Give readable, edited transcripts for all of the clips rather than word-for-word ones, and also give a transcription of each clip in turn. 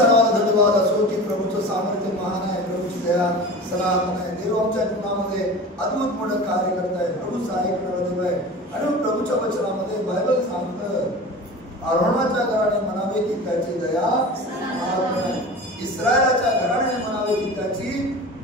सर्वांना धन्यवाद असो की प्रभूचं सामर्थ्य महान आहे, प्रभूची दया सनातन आहे. देव आमच्या जीवनामध्ये अद्भुत मोठं कार्य करत आहे. प्रभू सहाय्य करणारा देव आहे. आणि प्रभूच्या वचनामध्ये बायबल सांगतं आरोनाच्या घराने म्हणावे की त्याची दया सनातन आहे, इस्रायलाच्या घराने म्हणावे की त्याची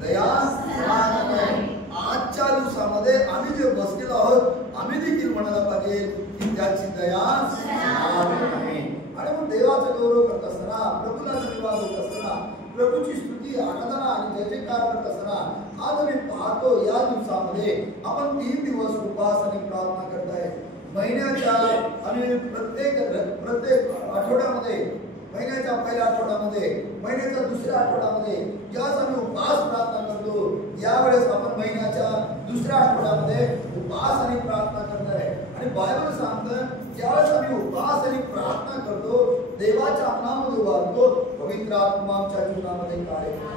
दया सनातन आहे. आजच्या दिवसामध्ये आम्ही जे बसलेलो आहोत आम्ही देखील म्हणायला पाहिजे की त्याची दया सनातन आहे. आणि मग देवाचा गौरव करत असताना, प्रभूला धन्यवाद देत असताना, प्रभूची स्तुती आराधना आणि जय जयकार करत असताना आज आम्ही पाहतो या दिवसामध्ये आपण 3 दिवस उपवास आणि प्रार्थना करताय. महिन्याच्या आणि प्रत्येक आठवड्यामध्ये, महिन्याच्या पहिल्या आठवड्यामध्ये, महिन्याच्या दुसऱ्या आठवड्यामध्ये ज्यावेळेस आम्ही उपवास प्रार्थना करतो, यावेळेस आपण महिन्याच्या दुसऱ्या आठवड्यामध्ये उपवास आणि प्रार्थना करताय. आणि बायबल सांगतं ज्यावेळेस आम्ही उपवास आणि प्रार्थना करतो, देवाच्या नामामध्ये वाढतो, पवित्र आत्मा आमच्या जीवनामध्ये कार्य करतो.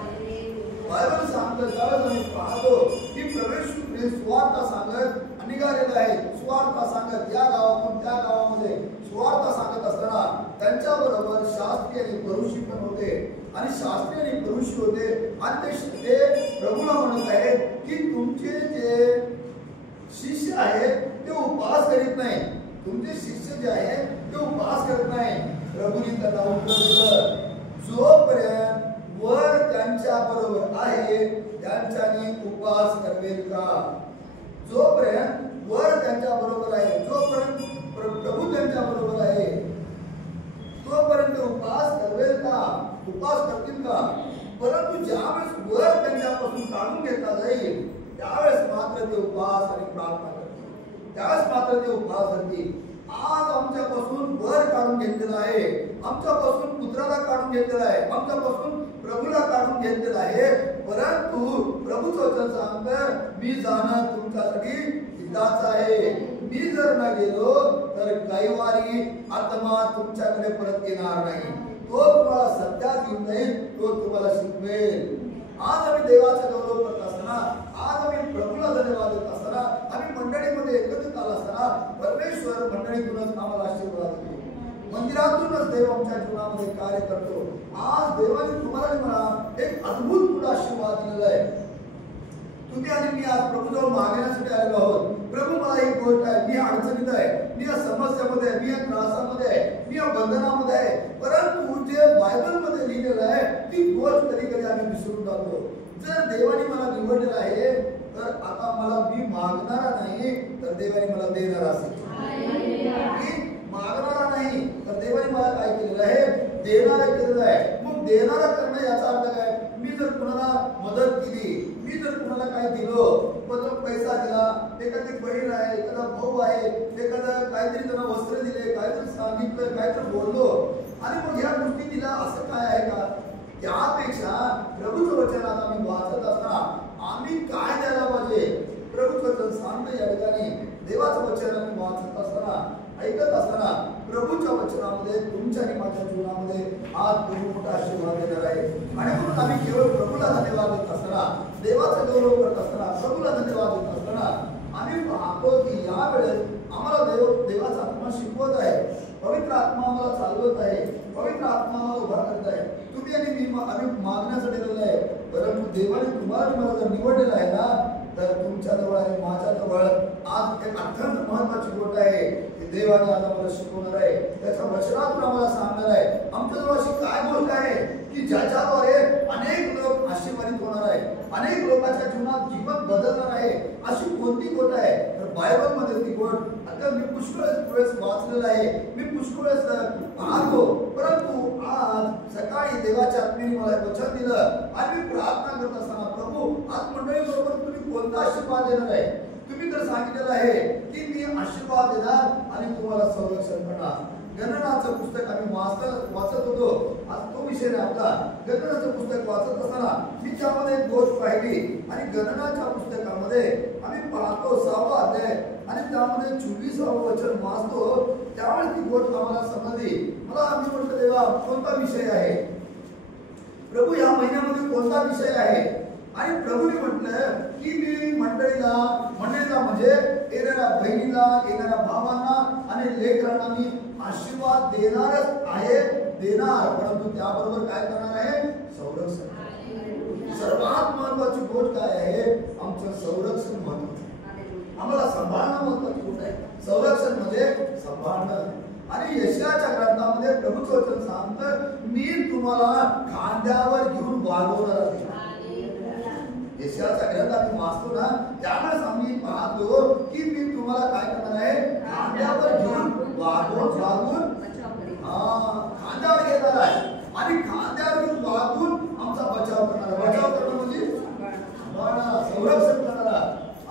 बायबल सांगतं ज्यावेळेस आम्ही पाहतो की प्रवेश स्वार्थ सांगत निघालेला आहे, स्वार्थ सांगत या गावातून त्या गावामध्ये स्वार्थ सांगत असताना त्यांच्याबरोबर शास्त्री आणि परुषी पण होते. आणि शास्त्री आणि परुषी होते आणि ते प्रभूला म्हणत आहेत की तुमचे जे शिष्य आहेत ते उपवास करीत नाही, तुमचे शिष्य जे आहे ते उपवास करत नाही. प्रभूने त्याला उत्तर दिलं, जोपर्यंत वर त्यांच्या बरोबर आहे त्यांच्यानी उपवास करवेल का? जोपर्यंत वर त्यांच्या बरोबर आहे, जोपर्यंत प्रभू त्यांच्या बरोबर आहे, तोपर्यंत उपवास करवेल का? उपवास करतील का? परंतु ज्यावेळेस वर त्यांच्यापासून काढून घेतला जाईल त्यावेळेस मात्र ते उपवास आणि प्रार्थना करतील, त्यावेळेस मात्र ते उपवास करतील. आज आमच्यापासून वर काढून घेतलेला आहे, आमच्यापासून पुत्राला काढून घेतलेला आहे, आमच्यापासून प्रभूला काढून घेतलेला आहे. परंतु प्रभूचं वचन सांगतं मी जाणं तुमच्यासाठी हिताचं आहे. मी जर न गेलो तर कैवारी आत्मा तुमच्याकडे परत येणार नाही, तो तुम्हाला सत्यात घेऊन जाईल, तो तुम्हाला शिकवेल. आज आम्ही देवाचा गौरव करत असताना, आज आम्ही प्रभूला धन्यवाद देत असताना, आम्ही मंडळीमध्ये एकत्रित आला असताना परमेश्वर मंडळीतूनच आम्हाला आशीर्वाद देतो, मंदिरातूनच देव आमच्या जीवनामध्ये कार्य करतो. आज देवाने तुम्हाला मला एक अद्भुत मोठा आशीर्वाद दिलेला आहे. तुम्ही आणि मी आज प्रभूजवळ मागण्यासाठी आलेलो आहोत. प्रभू मला एक गोष्ट आहे, मी अडचणीत आहे, मी या समस्यामध्ये आहे, मी या त्रासामध्ये आहे, मी या बंधनामध्ये आहे. परंतु जे बायबलमध्ये लिहिलेलं आहे ती गोष्ट कधी कधी आम्ही विसरून जातो. जर देवाने मला निवडलेलं आहे तर आता मला मी मागणारा नाही तर देवाने मला देणारा असेल. मी मागणारा नाही तर देवाने मला काय केलेलं आहे? देणारा केलेलं आहे. मग देणारा करणं याचा अर्थ काय? मी जर कुणाला मदत केली, मी जर कुणाला काय दिलो, पैसा दिला, एखादी बहीण आहे, एखादा भाऊ आहे, एखादा काहीतरी त्यांना वस्त्र दिले, काहीतरी सांगितलं, काहीतरी बोललो आणि मग ह्या गोष्टी दिल्या, असं काय आहे का? त्यापेक्षा प्रभूचं वचन आता आम्ही वाचत असताना आम्ही काय द्यायला पाहिजे? प्रभूचं वचन सांगतं या ठिकाणी, देवाचं वचन आम्ही वाचत असताना, ऐकत असताना प्रभूच्या वचनामध्ये तुमच्या आणि माझ्या जीवनामध्ये आज प्रभू मोठा आशीर्वाद देणार आहे. आणि म्हणून आम्ही केवळ प्रभूला धन्यवाद देत असताना, देवाचा गौरव करत असताना, प्रभूला धन्यवाद देत असताना आम्ही पाहतो की यावेळेस आम्हाला देवाचा आत्मा शिकवत आहे, पवित्र आत्मा आम्हाला चालवत आहे, पवित्र आत्मा आम्हाला उभा करत आहे. तुम्ही आणि मी आम्ही मागण्यासाठी आलेलो आहे. परंतु देवाने तुम्हाला मला जर निवडलेलं आहे ना तर तुमच्या जवळ आणि माझ्या जवळ आज एक अत्यंत महत्वाची गोष्ट आहे की देवाने आज आम्हाला शिकवणार आहे, त्याच्या वचनातून आम्हाला सांगणार आहे. आमच्याजवळ अशी काय गोष्ट आहे की ज्याच्याद्वारे अनेक लोक आशीर्वादित होणार आहे, अनेक लोकांच्या जीवनात जीवन बदलणार आहे. अशी कोणती गोष्ट आहे? तर बायबलमध्ये ती गोष्ट आता मी पुष्कळ वेळेस वाचलेलं आहे, मी पुष्कळ वेळेस पाहतो. परंतु आज सकाळी देवाच्या आत्म्याने मला वचन दिलं आणि मी प्रार्थना करत असताना प्रभू आज मंडळी बरोबर तुम्ही कोणता आशीर्वाद देणार आहे? तुम्ही तर सांगितलेलं आहे की मी आशीर्वाद देणार आणि तुम्हाला संरक्षण करणार. गणनाचं पुस्तक आम्ही वाचत होतो, आज तो विषय नाही आपला. गणनाचं पुस्तक वाचत असताना मी त्यामध्ये एक गोष्ट पाहिली आणि गणनाच्या पुस्तकामध्ये आम्ही पाहतो 6वा अध्याय आणि त्यामध्ये 24वा वचन वाचतो. त्यावेळेस ती गोष्ट आम्हाला समजली. मला आम्ही म्हटलं देवा कोणता विषय आहे प्रभू, या महिन्यामध्ये कोणता विषय आहे? आणि प्रभूने म्हटलं की मी मंडळीला म्हणजे येणाऱ्या बहिणीला, येणाऱ्या भावांना आणि लेकरांना मी आशीर्वाद देणारच आहे. देणार, परंतु त्याबरोबर काय करणार आहे? संरक्षण. सर्वात महत्वाची गोष्ट काय आहे? आमचं संरक्षण महत्वाचं आहे. आम्हाला सांभाळणं महत्वाची गोष्ट आहे. संरक्षण म्हणजे सांभाळणं. आणि यशाच्या ग्रंथामध्ये प्रभूचं वचन सांगतं, मी तुम्हाला खांद्यावर घेऊन वागवणार आहे. यशाच्या ग्रंथ आम्ही वाचतो ना, त्यावेळेस आम्ही पाहतो की मी तुम्हाला काय करणार आहे? खांद्यावर घेऊन वागवून खांद्यावर घेणार आहे. आणि खांद्यावर घेऊन वागून आमचा बचाव करणार. बचाव करणं म्हणजे संरक्षण करणारा.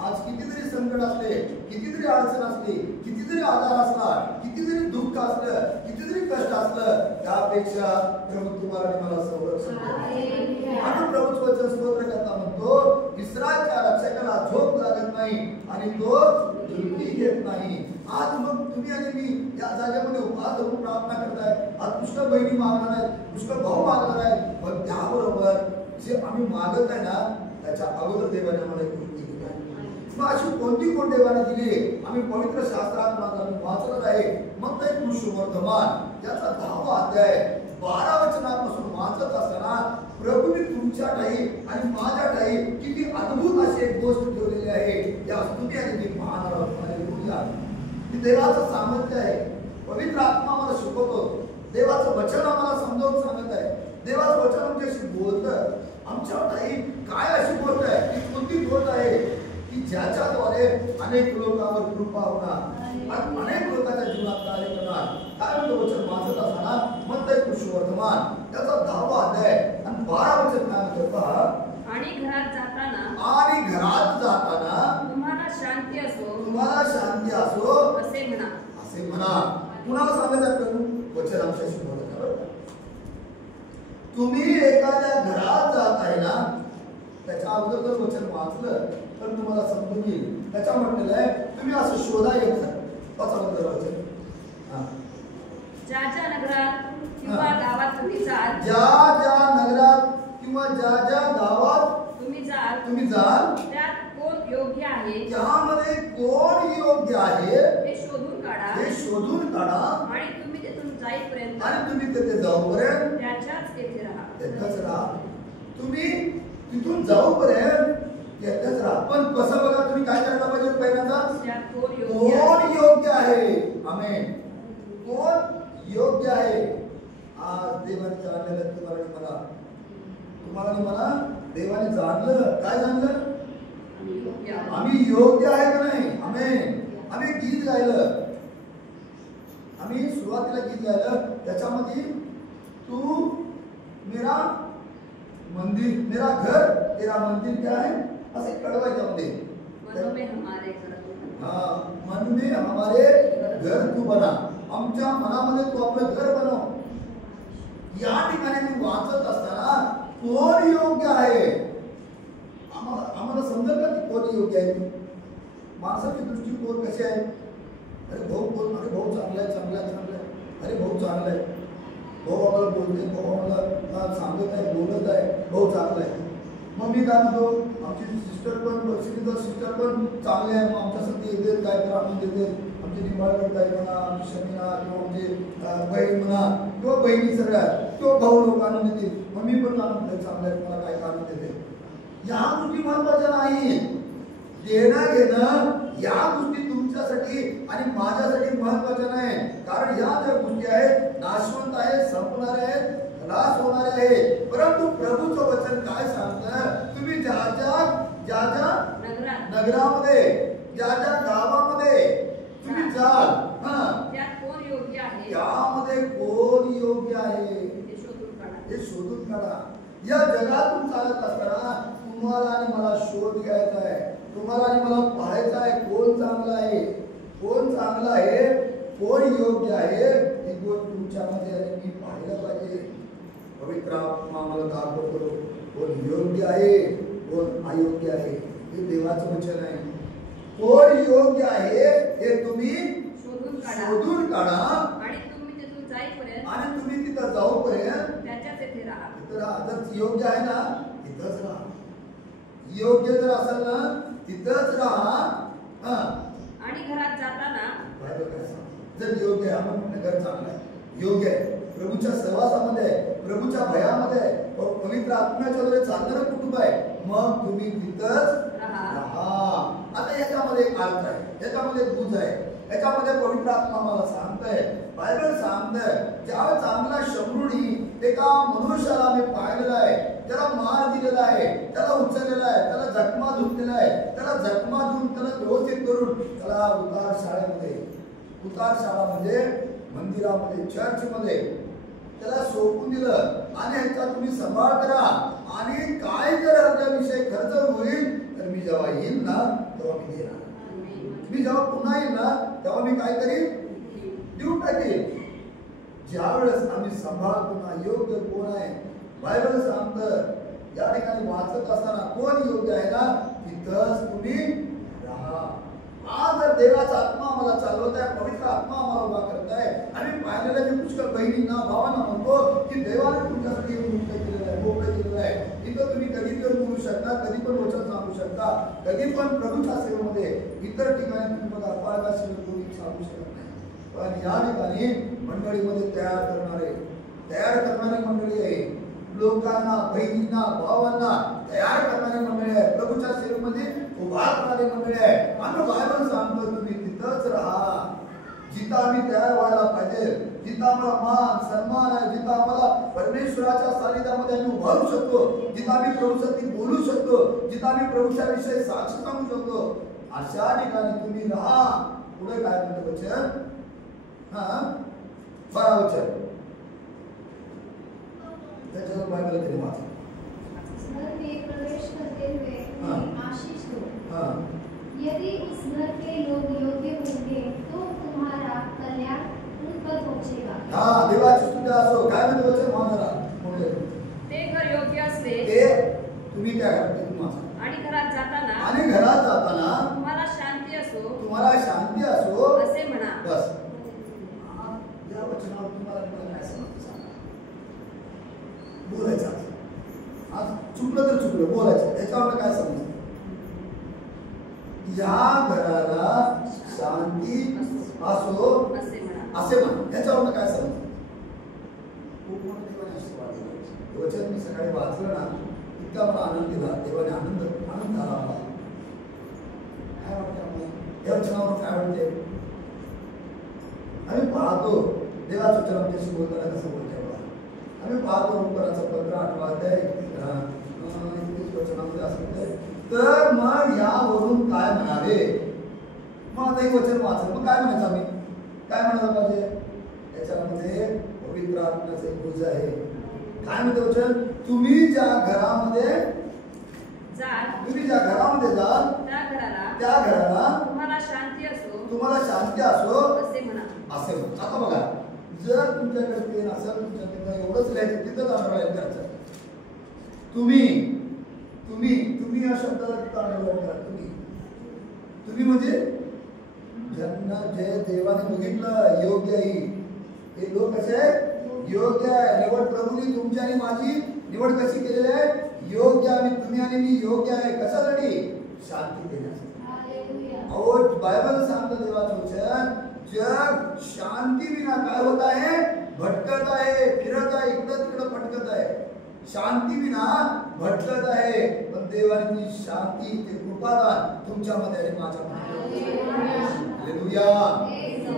आज कितीतरी संकट असले, कितीतरी अडचण असली, कितीतरी आजार असला, कितीतरी दुःख असलं, कितीतरी कष्ट असलं, त्यापेक्षा प्रभू तुम्हाला आणि मला संरक्षण करतो. आणि प्रभूचं वचन स्तोत्र करता म्हणतो, इस्रायलच्या रक्षकाला झोप लागत नाही आणि तो झुलकी घेत नाही. आज मग तुम्ही आणि मी या जागेमध्ये उपवास धरून प्रार्थना करताय. आज पुष्कळ बहिणी मागणार आहेत, पुष्कळ भाऊ मागणार आहेत, पण त्याबरोबर जे आम्ही मागत आहे ना, त्याच्या अगोदर देवाने आम्हाला एक गोष्ट दिली आहे. मग अशी कोणती कोण देवाने दिली? आम्ही पवित्र शास्त्रात आम्ही वाचत आहे. मग ते पुरुषवर्धमान याचा 10वा अध्याय 12 वचनापासून वाचत असताना प्रभूने तुमच्या ठाई आणि माझ्या ठाई किती अद्भुत अशी एक गोष्ट ठेवलेली आहे. या तुम्ही आणि मी पाहणार आहोत. हालेलुया. ही देवाचं सामर्थ्य आहे. पवित्र आत्मा आम्हाला शिकवतो. देवाचं वचन आम्हाला समजावून सांगत आहे. देवाचं वचन आमच्याशी बोलतं. आमच्या ठाई काय अशी गोष्ट आहे, ही कोणती गोष्ट आहे की ज्याच्याद्वारे अनेक लोकांवर कृपा होणार आणि अनेक लोकांच्या जीवनात कार्य करणार. काय म्हणतो वचन वाचत असताना? म्हणतंय पुरुषवर्धमान त्याचा 10वा अध्याय आणि 12 वचन काय म्हणतं? आणि घरात जाताना तुम्हाला शांती असो असे म्हणा. कुणाला सांगायचं प्रभू? वचन आमच्याशी बोलत आहे. तुम्ही एखाद्या घरात जात आहे ना, त्याच्या अगोदर जर वचन वाचलं तर तुम्हाला समजून येईल. त्याच्या म्हटलेलं आहे, तुम्ही असं शोधा एक घर. वाचा वचन. ज्या नगरात किंवा गावात तुम्ही जाल, ज्या नगरात किंवा ज्या गावात तुम्ही जाल, त्यात कोण योग्य आहे, त्यामध्ये कोण योग्य आहे हे शोधून काढा. आणि तुम्ही तिथून जाऊपर्यंत त्याच्याच येथे राहा. तुम्ही तिथून जाऊपर्यंत येतच राहा. पण कसं बघा, तुम्ही काय करायला पाहिजे? पहिल्यांदा कोण योग्य आहे. आमेन. कोण योग्य आहे? आज देवाने जाणलेलं तुम्हाला आणि मला देवाने जाणलं. काय जाणलं? आम्ही योग्य आहे का नाही? आमेन. आम्ही गीत गायलं. आम्ही सुरुवातीला गीत गायलं, त्याच्यामध्ये तू मेरा मंदिर, मेरा घर तेरा मंदिर क्या है असे कळवायच्यामध्ये मन में हमारे घर तू बना. आमच्या मनामध्ये तू आपलं घर बनव. या ठिकाणी मी वाचत असताना कोण योग्य आहे आम्हाला समजेल का की कोण योग्य आहे? माणसाची दृष्टिकोन कशी आहे? अरे भाऊ चांगला आहे. अरे भाऊ चांगला आहे. भाऊ आम्हाला बोलते, भाऊ आम्हाला सांगत आहे, बोलत आहे, भाऊ चांगला आहे. मग मी काय म्हणतो, आमची सिस्टर पण चांगले आहे. मग आमच्यासाठी येते काय तर आणून देते. आमची निंबाळकर ताई म्हणा, आमची शमीना किंवा आमची बहीण म्हणा किंवा बहिणी सगळ्या किंवा भाऊ लोक आणून देतील. मग मी पण आणून चांगलं आहे, मला काय आणून देते. या गोष्टी महत्वाच्या नाही. देणं घेणं या गोष्टी तुमच्यासाठी आणि माझ्यासाठी महत्वाच्या नाही. कारण या ज्या गोष्टी आहेत नाशवंत आहेत, संपणारे आहेत, नाश होणारे आहेत. परंतु प्रभूचं वचन काय सांगतं? तुम्ही ज्या नगरामध्ये, ज्या गावामध्ये तुम्ही जाल, त्यामध्ये कोण योग्य आहे हे शोधून काढा. या जगातून चालत असताना तुम्हाला आणि मला शोध घ्यायचा आहे. तुम्हाला आणि मला पाहायचं आहे कोण चांगला आहे, कोण योग्य आहे. ही गोष्ट तुमच्यामध्ये आणि मी पाहिलं पाहिजे. पवित्र आत्मा आम्हाला दाखवतो कोण योग्य आहे, कोण अयोग्य आहे. हे देवाचं वचन आहे. कोण योग्य आहे हे तुम्ही शोधून काढा आणि तुम्ही तिथं जाऊपर्यंत त्याच्याच येथे राहा. जर योग्य आहे ना तिथंच राहा. योग्य जर असेल ना तिथंच राहा. आणि घरात जाताना जर योग्य आहे, आपण घर चांगलं आहे, योग्य आहे, प्रभूच्या सहवासामध्ये आहे, प्रभूच्या भयामध्ये आहे, पवित्र आत्म्याच्या द्वारे चालणारं कुटुंब आहे, मग तुम्ही तिथंच राहा. आता याच्यामध्ये एक अर्थ आहे, याच्यामध्ये गुज आहे, याच्यामध्ये पवित्र आत्मा मला सांगतंय, बायबल सांगतंय, ज्यावेळेस चांगला शत्रूनी एका मनुष्याला मी पाहिलेला आहे, त्याला मार दिलेला आहे, त्याला उचललेला आहे, त्याला जखमा धुतलेला आहे, त्याला जखमा धुवून त्याला व्यवस्थित करून त्याला उतार शाळेमध्ये, उतार शाळा म्हणजे मंदिरामध्ये, चर्चमध्ये त्याला सोडून दिलं आणि ह्याचा तुम्ही सांभाळ करा. आणि काय जर ह्याच्याविषयी खर्च होईल तर मी जेव्हा येईल ना तेव्हा मी देणार. मी जेव्हा पुन्हा येईल ना तेव्हा मी काय करीन, देऊन टाकेन. ज्यावेळेस आम्ही सांभाळतो ना योग्य कोण आहे, बायबल सांगतं या ठिकाणी वाचत असताना कोण योग्य आहे ना तिथंच तुम्ही राहा. आज जर देवाचा आत्मा आम्हाला चालवत आहे, पवित्र आत्मा आम्हाला उभा करत आहे, आम्ही पाहिलेल्या मी पुष्कळ बहिणींना भावांना म्हणतो की देवाने तुमच्यासाठी मुक्त केलेलं आहे, मोकळं केलेलं आहे. इथं तुम्ही कधी पण बोलू शकता, कधी पण वचन सांगू शकता, कधी पण प्रभूच्या सेवेमध्ये इतर ठिकाणी तुम्ही बघा पाळगा सेवेत कोणी सांगू शकत नाही. पण या ठिकाणी मंडळीमध्ये तयार करणारी मंडळी आहे, लोकांना, बहिणींना, भावांना तयार करणारी मंडळी आहे, प्रभूच्या सेवेमध्ये उभा करणारी मंडळी आहे. आम्ही बायबल सांगतो तुम्ही तिथंच राहा. जिथं आम्ही तयार व्हायला पाहिजे, जिथं आम्हाला मान सन्मान आहे, जिथं आम्हाला परमेश्वराच्या सानिध्यामध्ये आम्ही उभारू शकतो, जिथं आम्ही प्रभूसाठी बोलू शकतो, जिथं आम्ही प्रभूच्या विषयी साक्ष सांगू शकतो, अशा ठिकाणी तुम्ही राहा. पुढे काय म्हणतं वचन, 12 वचन त्याच्यावर बायबल तरी वाचा. घर में प्रवेश करते हुए आशीष दो. यदि उस घर के लोग योग्य होंगे तो तुम्हारा कल्याण उन पर पहुंचेगा. देवाची स्तुती असो. काय म्हणतो वचन मानरा मोठे, ते घर योग्य असले ते तुम्ही काय करता तुम्हाला, आणि घरात जाताना तुम्हाला शांती असो असे म्हणा. बस या वचनावर तुम्हाला काय समजतं सांगा. बोलायचं आज चुकलं तर चुकलं, बोलायचं. याच्यावर काय समजतं, या घराला शांती असो असे म्हणा. याच्यावर काय समजतं, खूप मोठं देवाने आशीर्वाद दिला. वचन मी सकाळी वाचलं ना इतका मला आनंद दिला, देवाने आनंद आला मला. काय वाटतं आम्हाला या वचनावर, काय वाटते, आम्ही पाहतो देवाचं वचन आमच्याशी बोलताना कसं बोलतंय. आम्ही पाहतो रोमकरांचं 15-8 अध्याय वचनामध्ये असं, तर मग यावरून काय म्हणावे. मग आता एक वचन वाचलं, मग काय म्हणायचं आम्ही, काय म्हणायला पाहिजे. त्याच्यामध्ये पवित्र आत्म्याचे गुज आहे. काय म्हणते वचन, तुम्ही ज्या घरामध्ये जाल त्या घराला तुम्हाला शांती असो असे म्हणा. आता बघा, जर तुमच्याकडे पेन असेल, तुमच्या तिथं एवढंच लिहायचं, तिथंच अंडरलाईन करायचं. तुम्ही या शब्दाला तिथं अंडरलाईन करा. तुम्ही म्हणजे ज्यांना जे देवाने बघितलं योग्य आहे, हे लोक कसे आहेत, योग्य आहे. निवड प्रभूंनी तुमची आणि माझी निवड कशी केलेली आहे, योग्य. आणि तुम्ही आणि मी योग्य आहे. कशासाठी, शांती देण्यासाठी. अहो बायबल सांगतं देवाचं वचन, जग शांती विना काय होत आहे, भटकत आहे, फिरत आहे, इकडं तिकडं भटकत आहे. शांती विना भटकत आहे. पण देवाने ती शांती, ते कृपादान तुमच्यामध्ये आणि माझ्यामध्ये. Hallelujah,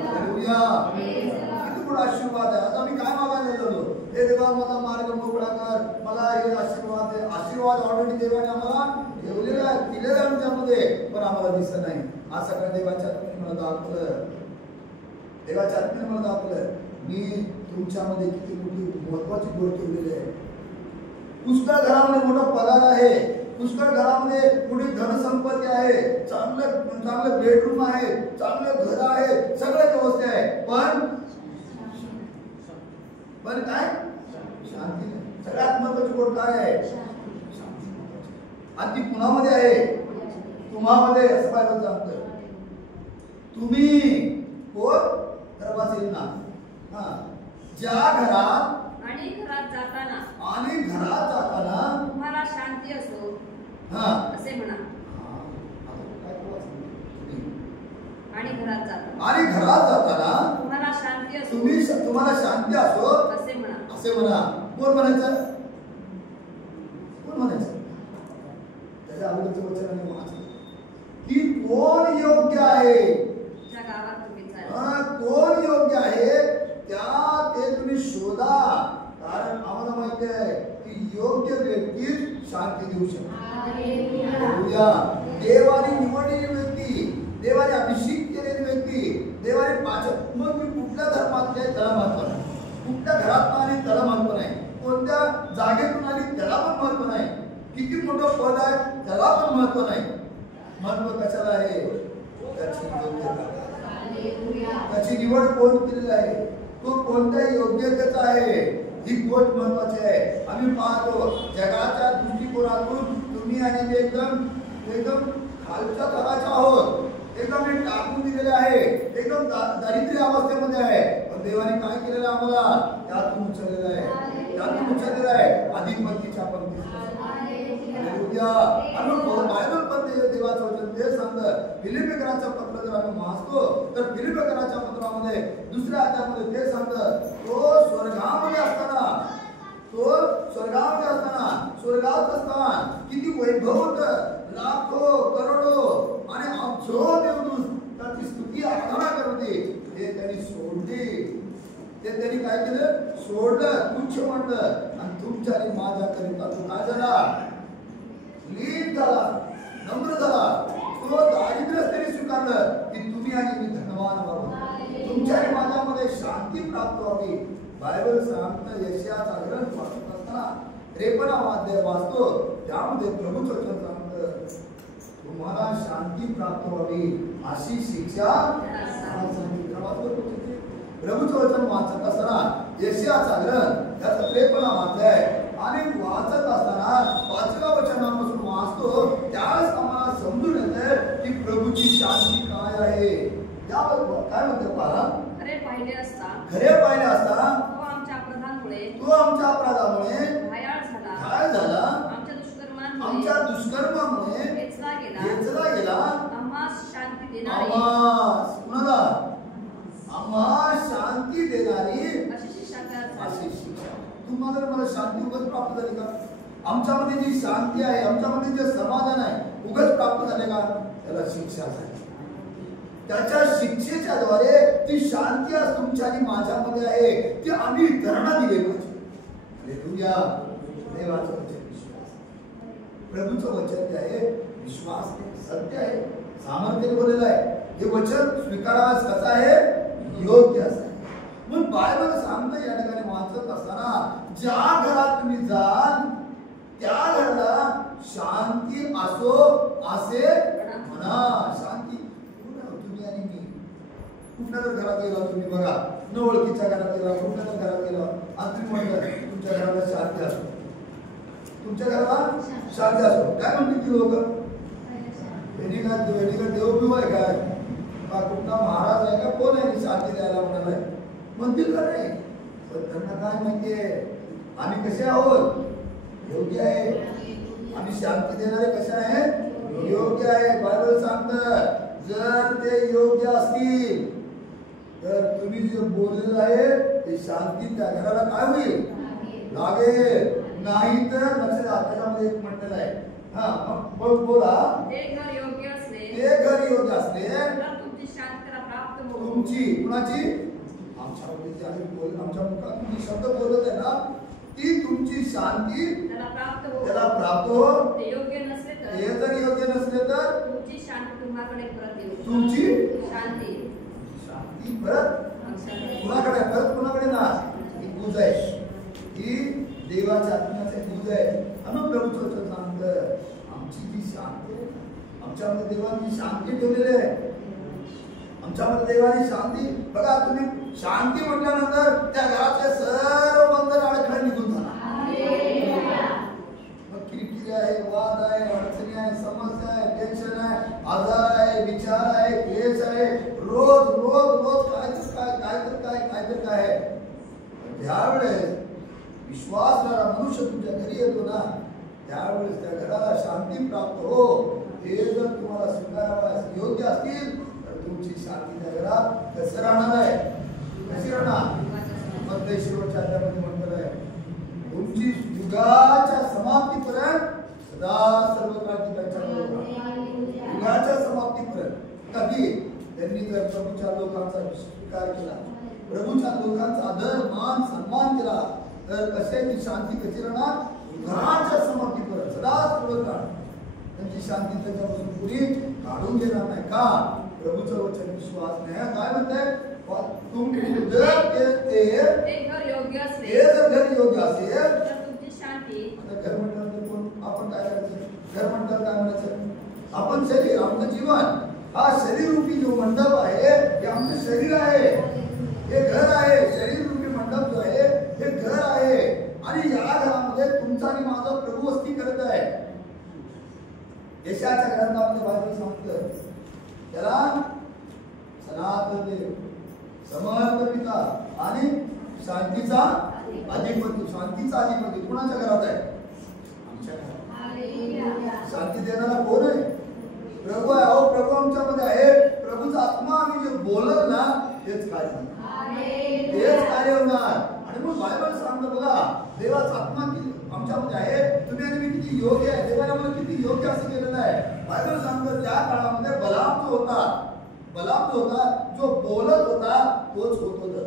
hallelujah. किती मोठा आशीर्वाद आहे. आता मी काय मागायला झालो, हे देवा माझा मार्ग मोकळा कर, मला हे आशीर्वाद आहे. आशीर्वाद ऑलरेडी देवाने आम्हाला ठेवलेला आहे, दिलेला आमच्यामध्ये, पण आम्हाला दिसत नाही. आज सकाळी देवाच्या आत्म्याने मला दाखवलं, मी तुमच्यामध्ये किती मोठी महत्वाची गोष्ट ठेवलेली आहे. पुष्कळ घरामध्ये मोठा पगार आहे, पुष्कळ घरामध्ये मोठी धनसंपत्ती आहे, चांगलं बेडरूम आहे, चांगलं घर आहे, सगळं व्यवस्था आहे, पण काय शांती नाही. सगळ्यात महत्वाची गोष्ट काय आहे, शांती. आणि ती कुणामध्ये आहे, तुम्हामध्ये. असं बायबल सांगतं, तुम्ही कोण दरवाजेल ना. ज्या घरात आणि घरात जाताना तुम्हाला शांती असो असे म्हणा. आणि घरात जाताना तुम्हाला शांती असो तुम्हाला शांती असो असे असे म्हणा. कोण म्हणायचं? कोण म्हणायचं? त्याच्या अगोदरचं वचन आम्ही वाचलं की कोण योग्य आहे, ज्या गावात तुम्ही चालला. कोण योग्य आहे त्या ते तुम्ही शोधा, कारण आम्हाला माहिती आहे की योग्य व्यक्तीच शांती देऊ शकते. हालेलुया. देवाने निवडलेली व्यक्ती, देवाने अभिषेक केलेली व्यक्ती, देवाने पाचक, मग मी कुठल्या धर्मातले त्याला महत्व नाही, कुठल्या घरात आली त्याला महत्व नाही, कोणत्या जागेतून आली त्याला पण महत्व नाही, किती मोठं पद आहे त्याला पण महत्व नाही. महत्व कशाला आहे? त्याची योग्यता, त्याची निवड कोण केलेली आहे, तो कोणत्या योग्यतेचा आहे, ही गोष्ट महत्वाची आहे. आम्ही पाहतो जगाच्या दृष्टिकोनातून तुम्ही आणि मी एकदम खालच्या थराचे आहोत, एकदम हे टाकून दिलेले आहे, एकदम दारिद्र्य अवस्थेमध्ये आहे. पण देवाने काय केलेलं आम्हाला त्यातून उचललेलं आहे, त्यातून उचललेलं आहे अधिपतीच्या पंक्तीत. बायबल पण देवाचं वचन ते सांगतं. फिलिपिकराचं पत्र जर आम्ही वाचतो तर फिलिपिकराच्या पत्रामध्ये दुसऱ्या अध्यायामध्ये ते सांगतं, तो स्वर्गामध्ये असताना स्वर्गात असताना किती वैभव होतं, लाखो करोडो आणि अब्जो देवदूत त्याची स्तुती आराधना करत होते. हे त्यांनी सोडले, ते त्यांनी काय केलं? सोडलं, तुच्छ म्हणलं. आणि तुमच्या आणि माझ्या करिता तो काय झाला? लीन झाला, नम्र झाला. तो दारिद्र्य त्यांनी स्वीकारलं की तुम्ही आणि मी धनवान व्हावं, तुमच्या आणि माझ्यामध्ये शांती प्राप्त व्हावी. बायबल सांगतं, यशाचा ग्रंथ वाचत असताना 53 अध्याय वाचतो, त्यामध्ये प्रभूचं वचन सांगतं तुम्हाला शांती प्राप्त व्हावी अशी शिक्षा. प्रभूचं वचन वाचत असताना यशाचा ग्रंथ याचा 53 अध्याय आणि वाचत असताना 5व्या वचनापासून वाचतो, त्यावेळेस आम्हाला समजून येते की प्रभूची शांती काय आहे. याबद्दल काय म्हणते पहा, खरे पाहिले असता तो आमच्या अपराधामुळे घायाळ झाला, आमच्या दुष्कर्मामुळे वेचला गेला. आम्हास शांती देणारी अशी शिक्षा. तुम्हाला मला शांती उगाच प्राप्त झाली का? आमच्यामध्ये जी शांती आहे, आमच्यामध्ये जे समाधान आहे उगाच प्राप्त झाले का? त्याला शिक्षा झाली. त्याच्या शिक्षेच्या द्वारे ती शांती आज तुमच्या आणि माझ्यामध्ये आहे, ती आम्ही इतरांना दिली पाहिजे. हालेलुया. देवाचं वचन विश्वास, प्रभूचं वचन जे आहे विश्वास, सत्य आहे, सामर्थ्याने बोललेलं आहे. हे वचन स्वीकारास कसं आहे? योग्य असं आहे. मग बायबल सांगतं या ठिकाणी वाचत असताना, ज्या घरात तुम्ही जाल त्या घराला शांती असो असे म्हणा. शांती तुम्ही आणि मी कुठल्या तर घरात गेला तुम्ही बघा, न ओळखीच्या घरात गेला, कुठल्या तर घरात गेला आणि तुम्ही म्हणता तुमच्या घराला शांती असो, तुमच्या घराला शांती असो. काय म्हणते ती लोक? देव बिव आहे काय, कुठला महाराज आहे का, कोण आहे शांती द्यायला म्हणाला म्हणतील का? नाही. पण त्यांना काय माहितीये आम्ही कसे आहोत? योग्य आहे. आम्ही शांती देणारे कसे आहे? योग्य आहे. बायबल सांगतं, जर ते योग्य असतील तर तुम्ही जे बोललेलं आहे ते शांती त्या घराला काय होईल? लागेल. नाही तर लक्ष द्या, त्याच्यामध्ये एक म्हटलेलं आहे, बोला, ते घर योग्य असले तुमची शांती प्राप्त हो. तुमची कुणाची? आमच्या मुखात तुम्ही शब्द बोलत आहे ना, ती तुमची शांती त्याला प्राप्त हो. ते योग्य नसले तर, हे जर योग्य नसले तर तुमची शांती तुम्हाकडे परत येईल. तुमची शांती परत कुणाकडे? परत कुणाकडे ना? ही गुज आहे, ही देवाच्या आत्म्याचे गुज आहे. आणि प्रभूचं वचन सांगतं, आमची जी शांती, आमच्यामध्ये देवाने शांती ठेवलेली आहे. आमच्यामध्ये देवाने शांती, बघा तुम्ही शांती म्हटल्यानंतर त्या घरातले सर्व बंधन अडखळे निघून जाणार. मग किरकिरी आहे, वाद आहे, अडचणी आहे, समस्या आहे, टेन्शन आहे, आजार आहे, विचार आहे, क्लेश आहे, रोज रोज रोज काय आहे. त्यावेळेस विश्वासणारा मनुष्य तुमच्या घरी येतो ना, त्यावेळेस त्या घराला शांती प्राप्त हो. हे जर तुम्हाला स्वीकारावयास योग्य असतील तर तुमची शांती त्या घरात कसं राहणार आहे? कशी राहणार? मग ते शेवटच्या अध्यायामध्ये म्हणतात आहे, तुमची युगाच्या समाप्तीपर्यंत सदा सर्व काळजी त्यांच्याबरोबर युगाच्या समाप्तीपर्यंत. कधी त्यांनी जर प्रभूच्या लोकांचा स्वीकार केला, प्रभूच्या लोकांचा आदर मान सन्मान केला, तर कसे ती शांती कशी राहणार? युगाच्या समाप्तीपर्यंत सदा सर्व काळ त्यांची शांती त्याच्यापासून पुरी काढून घेणार नाही. का? प्रभूचं वचन विश्वास नाही. काय म्हणताय? तुमचे ते घर योग्य असेल, हे जर घर योग्य असेल तर तुमची शांती. आता घर म्हटलं कोण? आपण काय करायचं? घर म्हटलं काय म्हणायचं? आपण शरीर, आपलं जीवन, हा शरीर रूपी जो मंडप आहे हे आमचं शरीर आहे, हे घर आहे. शरीर रूपी मंडप जो आहे हे घर आहे आणि या घरामध्ये तुमचा आणि माझा प्रभू वस्ती करत आहे. यशाच्या ग्रंथामध्ये बायबल सांगतं त्याला सनातन देव, समर्थ पिता आणि शांतीचा अधिपती. शांतीचा अधिपती कुणाच्या घरात आहे? आमच्या घरात. शांती देणारा कोण आहे? प्रभू आहे. अहो प्रभू आमच्यामध्ये आहे. प्रभूचा आत्मा आम्ही जे बोलत ना तेच कार्य होणार. आणि मग बायबल सांगतं बघा, देवाचा आत्मा आमच्यामध्ये आहे. तुम्ही आणि मी किती योग्य आहे, देवाला मला किती योग्य असं केलेलं आहे. बायबल सांगतं त्या काळामध्ये बलाम जो होता, जो बोलत होता तोच होत होता.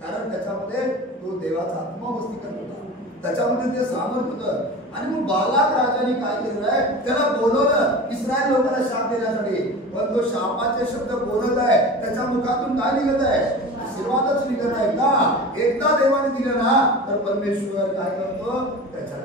कारण त्याच्यामध्ये तो देवाचा आत्मा वस्ती करत होता, त्याच्यामध्ये ते सामर्थ होतं. आणि मग बालाक राजाने काय केलेलं आहे? त्याला बोलवलं इस्रायल लोकांना शाप देण्यासाठी. पण तो शापाचे शब्द बोलत आहे, त्याच्या मुखातून काय निघत आहे? आशीर्वादच निघत आहे. का? एकदा देवाने दिलं ना तर परमेश्वर काय करतो? त्याच्याला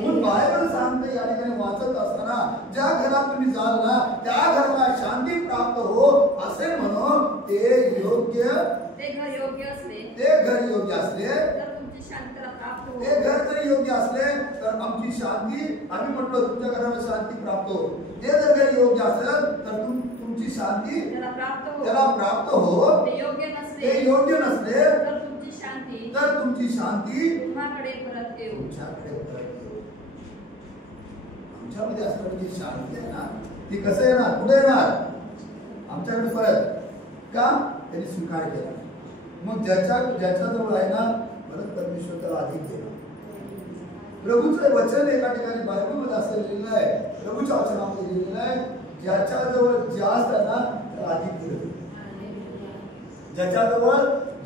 म्हणून बायबल सांगते या ठिकाणी वाचत असताना, ज्या घरात तुम्ही जाल ना त्या घराला शांती प्राप्त हो असे म्हणून ते घर योग्य असले, ते घर योग्य असले तर तुमची शांती प्राप्त हो. ते घर जरी योग्य असले तर आमची शांती, आम्ही म्हटलो तुमच्या घराला शांती प्राप्त हो. ते जर घर योग्य असेल तर तुमची शांती त्याला प्राप्त हो. ते योग्य नसले तर तुमची शांती तुम्हाकडे परत येऊ. आमच्यामध्ये असणारी जी शांती आहे ना ती कसं येणार? कुठे येणार? आमच्याकडे परत. का? त्यांनी स्वीकार केला. मग ज्याच्याजवळ आहे ना परत परमेश्वर त्याला अधिक देणार. प्रभूचं वचन एका ठिकाणी बायबलमध्ये असं लिहिलेलं आहे, प्रभूच्या वचनामध्ये लिहिलेलं आहे, ज्याच्याजवळ जास्त आहे ना त्याला अधिक दिलं. ज्याच्याजवळ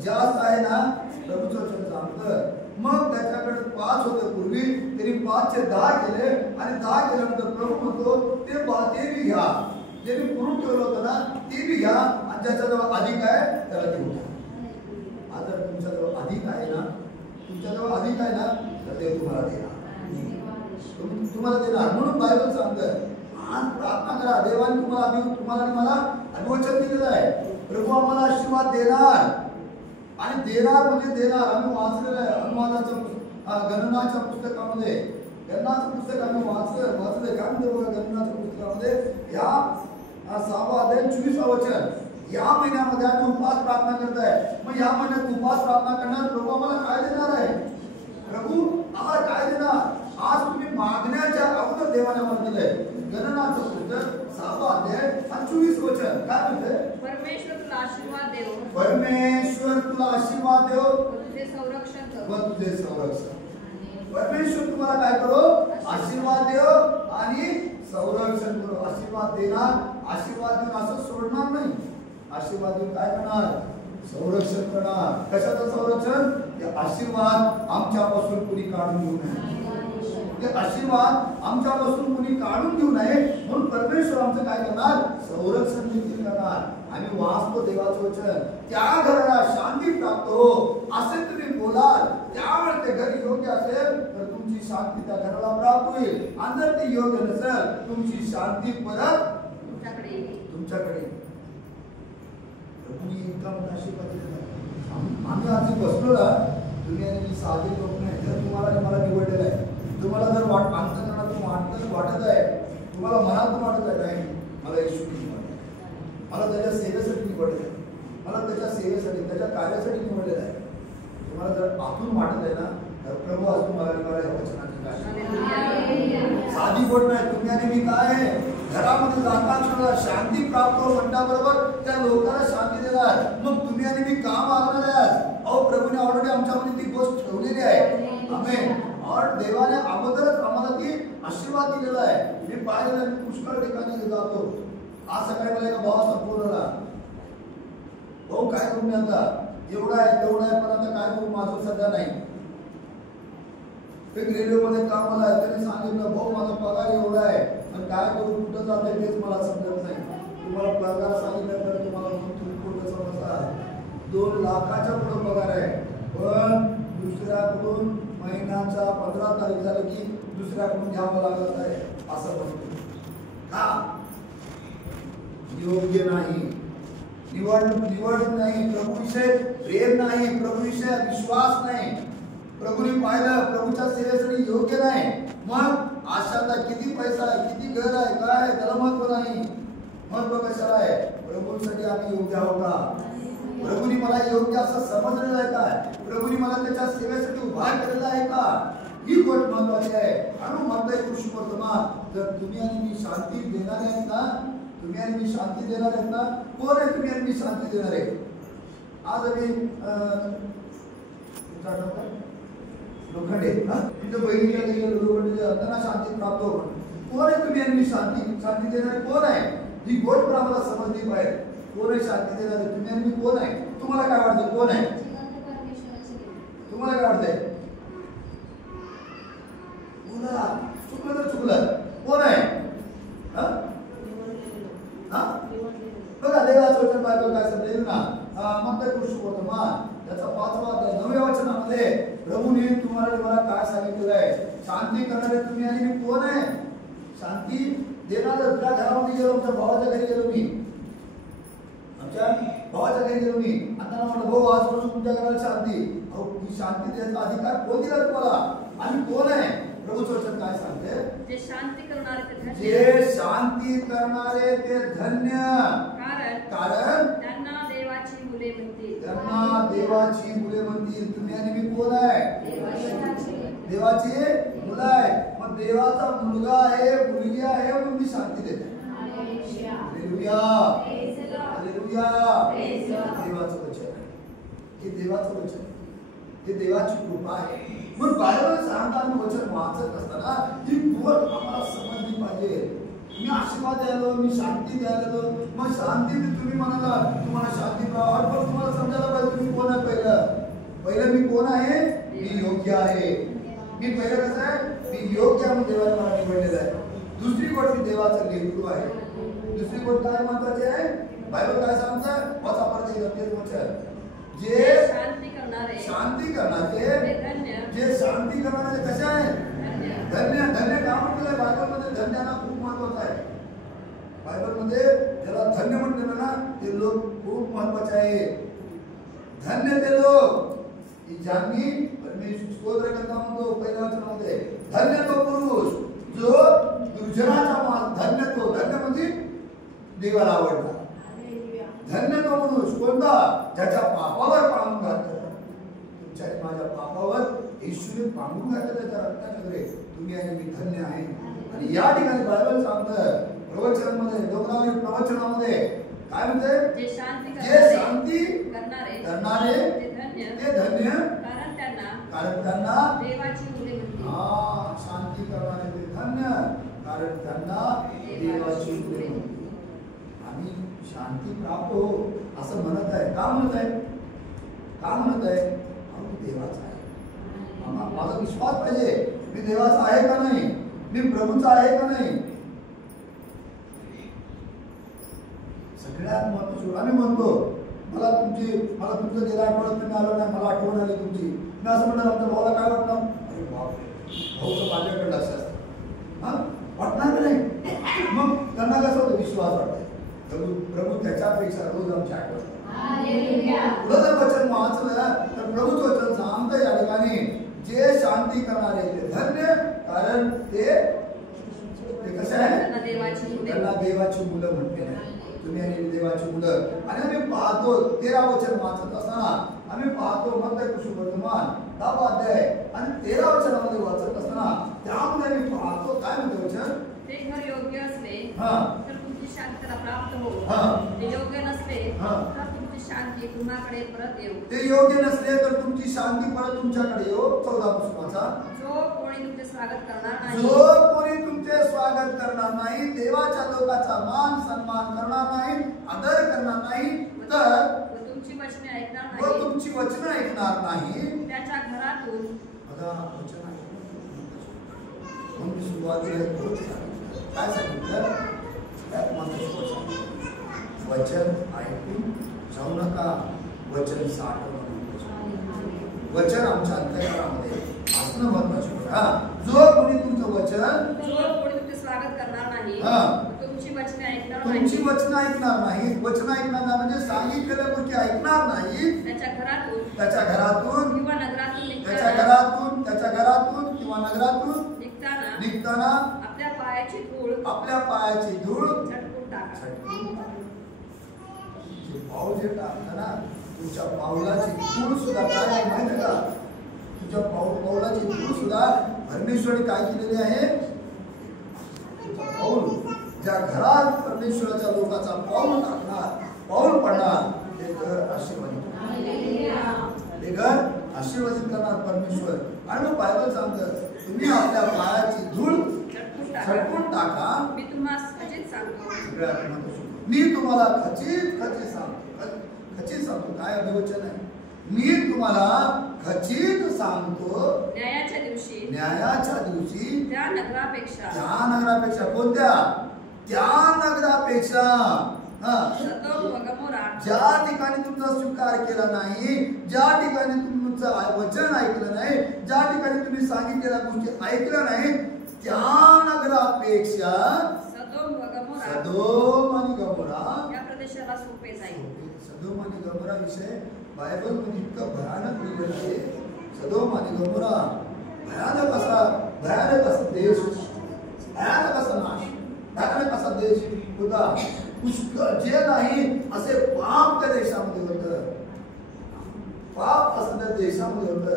जास्त आहे ना प्रभूचं वचन सांगतं. मग त्याच्याकडे 5 होते पूर्वी, त्यांनी 5चे 10 केले आणि 10 केल्यानंतर प्रभू म्हणतो ते बी घ्या, जे मी पुरून ठेवलं होतं ना ते बी घ्या आणि ज्याच्याजवळ अधिक आहे त्याला देऊ द्या. आता तुमच्याजवळ अधिक आहे ना, तर ते तुम्हाला देणार, तुम्हाला देणार. म्हणून बायबल सांगतं आज प्रार्थना करा, देवाने तुम्हाला आणि मला अभिवचन दिलेलं आहे. प्रभू आम्हाला आशीर्वाद देणार आणि देणार म्हणजे देणार. आम्ही वाचलेलं आहे अनुवादाच्या गणनाच्या पुस्तकामध्ये, गणनाचं पुस्तक आम्ही वाचलंय. काय म्हणते बघा गणनाच्या पुस्तकामध्ये या 6वा अध्याय 24वा वचन, या महिन्यामध्ये आम्ही उपवास प्रार्थना करताय. मग या महिन्यात उपवास प्रार्थना करणार, प्रभू आम्हाला काय देणार आहे? प्रभू आम्हाला काय देणार? आज तुम्ही मागण्याच्या अगोदर देवाने आम्हाला दिलंय. गणनाचं पुस्तक 6वा अध्याय आणि 24 वचन काय म्हणते? परमेश्वर तुला आशीर्वाद देव, परमेश्वर तुला आशीर्वाद देव, तुझे संरक्षण करो, तुझे संरक्षण. परमेश्वर तुम्हाला काय करो? आशीर्वाद देव आणि संरक्षण करो. आशीर्वाद देणार, आशीर्वाद देऊन असं सोडणार नाही. आशीर्वाद देऊन काय करणार? संरक्षण करणार. कशाचं संरक्षण? ते आशीर्वाद आमच्यापासून कोणी काढून घेऊ नये. ते आशीर्वाद आमच्यापासून कोणी काढून घेऊ नये म्हणून परमेश्वर आमचं काय करणार? संरक्षण देखील करणार. आम्ही वाचतो देवाचं वचन, त्या घराला शांती प्राप्त हो असे तुम्ही बोलाल, त्यामुळे ते घर योग्य असेल तर तुमची शांती त्या घराला प्राप्त होईल. आणि जर ते योग्य नसेल तुमची शांती परत तुमच्याकडे. आम्ही आज बसलो ना, तुम्ही आणि साधी लोक नाही. जर तुम्हाला मला निवडलेलं आहे, तुम्हाला जर अंतःकरणातून वाटत आहे, तुम्हाला मनातून वाटत आहे नाही मला येशूने निवडलं, मला त्याच्या सेवेसाठी निवडलेलं आहे, मला त्याच्या सेवेसाठी त्याच्या कार्यासाठी निवडलेलं आहे. तुम्हाला जर आतून वाटत आहे ना तर प्रभू आज तुम्हाला निवडल्या वचनाची काय साधी गोष्ट नाही. तुम्ही आणि मी काय आहे घरामध्ये जाता शांती प्राप्त हो म्हणण्याबरोबर त्या लोकांना शांती देणार. मग तुम्ही आणि मी का मागणार आहे? अहो प्रभूने ऑलरेडी आमच्यामध्ये ती गोष्ट ठेवलेली आहे. आमेन. और देवाने अगोदरच आम्हाला ती आशीर्वाद दिलेला आहे. मी पाहिलेलं मी पुष्कळ ठिकाणी जातो. आज सकाळी मला एका भावाचा फोन आला, भाऊ काय करू मी आता, एवढा आहे तेवढा आहे पण आता काय करू, माझं सध्या नाही. एक रेल्वेमध्ये कामाला आहे, त्याने सांगितलं भाऊ माझा पगार एवढा आहे पण काय करू कुठं जाते तेच मला समजत नाही. तुम्हाला पगार सांगितलं तर तुम्हाला तुम्ही कुठं समजता. 2 लाखाच्या पुढे पगार आहे पण दुसऱ्याकडून महिन्याचा 15 तारीख झाली की दुसऱ्याकडून घ्यावं लागत आहे असं म्हणतो. का योग्य नाही, निवड नाही, प्रभूविषयी प्रेम नाही, प्रभूविषयी विश्वास नाही, प्रभूने पाहिलं प्रभूच्या सेवेसाठी योग्य नाही. मग आशाला किती पैसा आहे, किती घर आहे, काय आहे त्याला महत्व नाही. महत्व कशाला आहे, प्रभूसाठी आम्ही योग्य आहोत का, प्रभूने मला योग्य असं समजलेलं आहे का, प्रभूने मला त्याच्या सेवेसाठी उभा केलेला आहे का, ही गोष्ट महत्वाची आहे. आणि म्हणताय कृषी वर्तमान, जर तुम्ही आणि मी शांती देणार आहेत ना, तुम्ही आणि मी शांती देणार आहेत ना, कोण आहे तुम्ही आणि मी शांती देणार आहे. आज आम्ही लोखंडे तुमच्या बहिणीला लोखंडे त्यांना शांती प्राप्त होईल. कोण आहे तुम्ही आणि मी शांती देणारे कोण आहे, ही गोष्ट पण आम्हाला समजली पाहिजे. कोण आहे शांती देणारे, तुम्ही आणि मी कोण आहे. तुम्हाला काय वाटतं कोण आहे, तुम्हाला काय वाटतंय, चुकलं तर चुकलं, कोण आहे. बघा देवाचं वचन बायबल काय सांगेल ना, मग कृषी वर्तमान त्याचा 5वा अध्याय 9व्या वचनामध्ये प्रभूने तुम्हाला मला काय सांगितलेलं आहे, शांती करणारे तुम्ही आणि मी कोण आहे. शांती देणारा त्या घरामध्ये गेलो, आमच्या भावाच्या घरी गेलो मी, आमच्या भावाच्या घरी गेलो मी, आता म्हटलं भाऊ आजपासून तुमच्या घराला शांती. अहो ही शांती द्यायचा अधिकार कोण दिला तुम्हाला आणि कोण आहे. प्रभूचं वचन काय सांगते, जे शांती करणारे ते धन्य, कारण त्यांना देवाची मुले म्हणतील. तुम्ही आणि मी कोण आहे, देवाची मुलं आहे. मग देवाचा मुलगा आहे, मुलगी आहे म्हणून मी शांती देते. Hallelujah, hallelujah. देवाचं वचन आहे, हे देवाचं वचन, हे देवाची कृपा आहे. म्हणून बायबल सांगताना वचन वाचत असताना ही गोष्ट आम्हाला समजली पाहिजे. मी आशीर्वाद द्यायलो, मी शांती द्यायलो, मग शांती तुम्ही म्हणाला तुम्हाला शांती प्राप्त, पण तुम्हाला समजायला पाहिजे तुम्ही कोण आहे. पहिलं मी कोण आहे, मी योग्य आहे. मी पहिलं कसं आहे, मी योग्य आहे म्हणून देवाने मला निवडलेलं आहे. दुसरी गोष्ट मी देवाचं लेकरू आहे. दुसरी गोष्ट काय महत्वाची आहे, बायबल काय सांगतं, वाचा परत एकदा वचन, जे शांती करणारे, जे शांती करणारे कसे आहे, धन्य. धन्य का म्हटलंय बायबलमध्ये, धन्याला खूप महत्वाचं आहे. बायबलमध्ये ज्याला धन्य म्हटलं ना ते लोक खूप महत्वाचे आहे. धन्य ते लोक की ज्यांनी परमेश्वर स्तोत्र करता म्हणतो पहिल्या वचनामध्ये, धन्य तो पुरुष जो दुर्जनाचा माल, धन्य तो, धन्य म्हणजे देवाला आवडला. धन्य तो पुरुष कोणता, ज्याच्या पापावर पांघरून घातलं. तुमच्या माझ्या पापावर येशूने पांघरून घातलं त्याच्या रक्ताच्या. तुम्ही आणि मी धन्य आहे. आणि या ठिकाणी बायबल सांगतं प्रवचनामध्ये, लोकांच्या प्रवचनामध्ये काय म्हणते, जे शांती करणारे ते धन्य, कारण त्यांना देवाची मुले म्हणतील. शांती करणारे ते धन्य, कारण त्यांना देवाची मुले म्हणतील. आम्ही शांती प्राप्त हो असं म्हणत आहे. का म्हणत आहे, का म्हणत आहे, आम्ही देवाचा आहे. माझा विश्वास पाहिजे मी देवाचा आहे का नाही, मी प्रभूचा आहे का नाही. सगळ्यात महत्त्वाचं आम्ही म्हणतो, मला तुमचं गेल्या आठवड्यात तुम्ही आलो नाही, मला आठवण आली तुमची. मी असं म्हणणार आमच्या भावाला काय वाटणार, अरे बापरे भाऊचं माझ्याकडे लक्ष असतं, वाटणार नाही. मग त्यांना कसं होतं, विश्वास वाटतो. प्रभू त्याच्यापेक्षा रोज आमची आठवण. पुढं जर वचन वाचलं तर प्रभूचं वचन सांगतं या ठिकाणी, जे शांती करणारे ते धन्य, कारण ते कसे आहे, त्यांना देवाची मुलं म्हटले. तुम्ही आणि देवाची मुलं. आणि आम्ही पाहतो 13 वचन वाचत असताना आम्ही पाहतो मत्ती कृषी वर्तमान 10 अध्याय आणि 13 वचनामध्ये वाचत असताना त्यामध्ये आम्ही पाहतो काय म्हणते वचन, ते घर योग्य असले तर तुमची शांतता प्राप्त हो, ते योग्य नसले तर तुमची शांती तुम्हाकडे परत येऊ. ते योग्य नसले तर तुमची शांती परत तुमच्याकडे येऊ. 14 पुस्तकाचा. जो कोणी तुमचे स्वागत करणार नाही, जो कोणी तुमचे स्वागत करणार नाही, देवाच्या लोकांचा मान सन्मान करणार नाही, आदर करणार नाही, तर तुमची वचने ऐकणार व नाही, तुमची वचनं ऐकणार नाही, त्याच्या घरातून बघा वचन म्हणून सुरुवातीला काय सांगितलं? वचन ऐकून जाऊ नका, वचन साठवून. वचन आमच्या अंतःकरणामध्ये असणं महत्वाचं. जो कोणी तुमचं वचन, जो कोणी तुमचे स्वागत करणार नाही, तुमची वचने ऐकणार तुमची नाही, वचनं ऐकणार नाही. वचन ऐकणार नाही म्हणजे सांगितलेल्या गोष्टी ऐकणार नाही. त्याच्या घरातून त्याच्या घरातून किंवा नगरातून त्याच्या घरातून किंवा नगरातून निघताना आपल्या पायाची धूळ झटकून टाका. पाऊल जे टाकतं ना, तुमच्या पावलाची धूळ सुद्धा काय आहे माहिती का? तुमच्या पावलाची धूळ सुद्धा परमेश्वराने काय केलेली आहे? पाऊल ज्या घरात परमेश्वराच्या लोकांचा पाऊल टाकणार, पाऊल पडणार, ते घर आशीर्वादित करणार परमेश्वर. आणि मग बायबल सांगतं, तुम्ही आपल्या पायाची धूळ झटकून टाका. मी तुम्हाला खचित सांगतो, मी तुम्हाला खचित सांगतो. काय अभिवचन आहे? मी तुम्हाला खचित सांगतो, न्यायाच्या दिवशी त्या नगरापेक्षा कोणत्या? त्या नगरापेक्षा सदोम व गमोरा, ज्या ठिकाणी तुमचा स्वीकार केला नाही, ज्या ठिकाणी तुमचं वचन ऐकलं नाही, ज्या ठिकाणी तुम्ही सांगितलेल्या गोष्टी ऐकल्या नाही, त्या नगरापेक्षा सदोम आणि गमोरा या प्रदेशाला सोपे जाईल. सदोम आणि गमोरा विषय बायबल मध्ये इतकं भयानक लिहिलेलं आहे. सदोम आणि गमोरा भयानक असा देश, भयानक असा नाश, भयानक असा देश होता. पुष्कळ जे नाही असे पाप त्या देशामध्ये होतं. पाप असं त्या देशामध्ये होतं.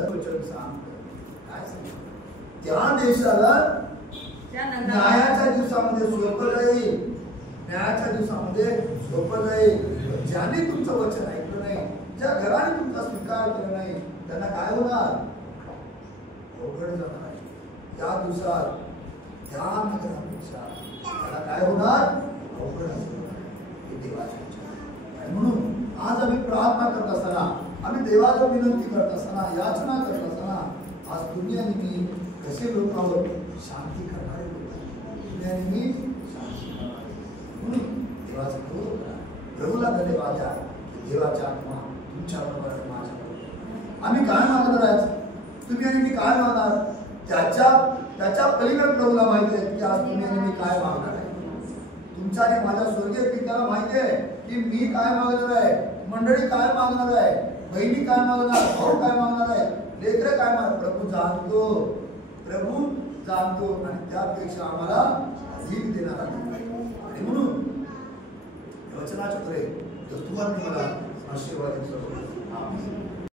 काय सांगतो? त्या देशाला न्यायाच्या दिवसामध्ये सोपं जाईल. ज्याने तुमचं वचन ऐकलं नाही, ज्या घराने तुमचा स्वीकार केला नाही, त्यांना काय होणार? अवघड जाणार आहे. त्या दिवसात त्या नगरापेक्षा त्याला काय होणार? अवघड असणार. देवाची इच्छा. आणि म्हणून आज आम्ही प्रार्थना करत असताना, आम्ही देवाला विनंती करत असताना, याचना करत असताना, आज तुम्ही आणि मी कसे लोकांवर शांती करणारे लोक, तुम्ही आणि मी शांती करणारे. म्हणून देवाचा गौरव करा. प्रभूला धन्यवाद द्या. देवाची आत्मा तुमच्याबरोबर आणि माझ्याबरोबर. आम्ही काय मागणार आहे? तुम्ही आणि मी काय मागणार? त्याच्या पलीकडे प्रभूला माहिती आहे की आज तुम्ही आणि मी काय मागणार आहे. तुमच्या आणि माझ्या स्वर्गीय पित्याला माहिती आहे की मी काय मागणार आहे, मंडळी काय मागणार आहे, बहिणी काय मागणार, भाऊ काय मागणार आहे, लेकरं काय मागणार. प्रभू जाणतो आणि त्यापेक्षा आम्हाला अधिक देणार आहे. आणि म्हणून वचनाच्या पुढे तुम्हाला आशीर्वाद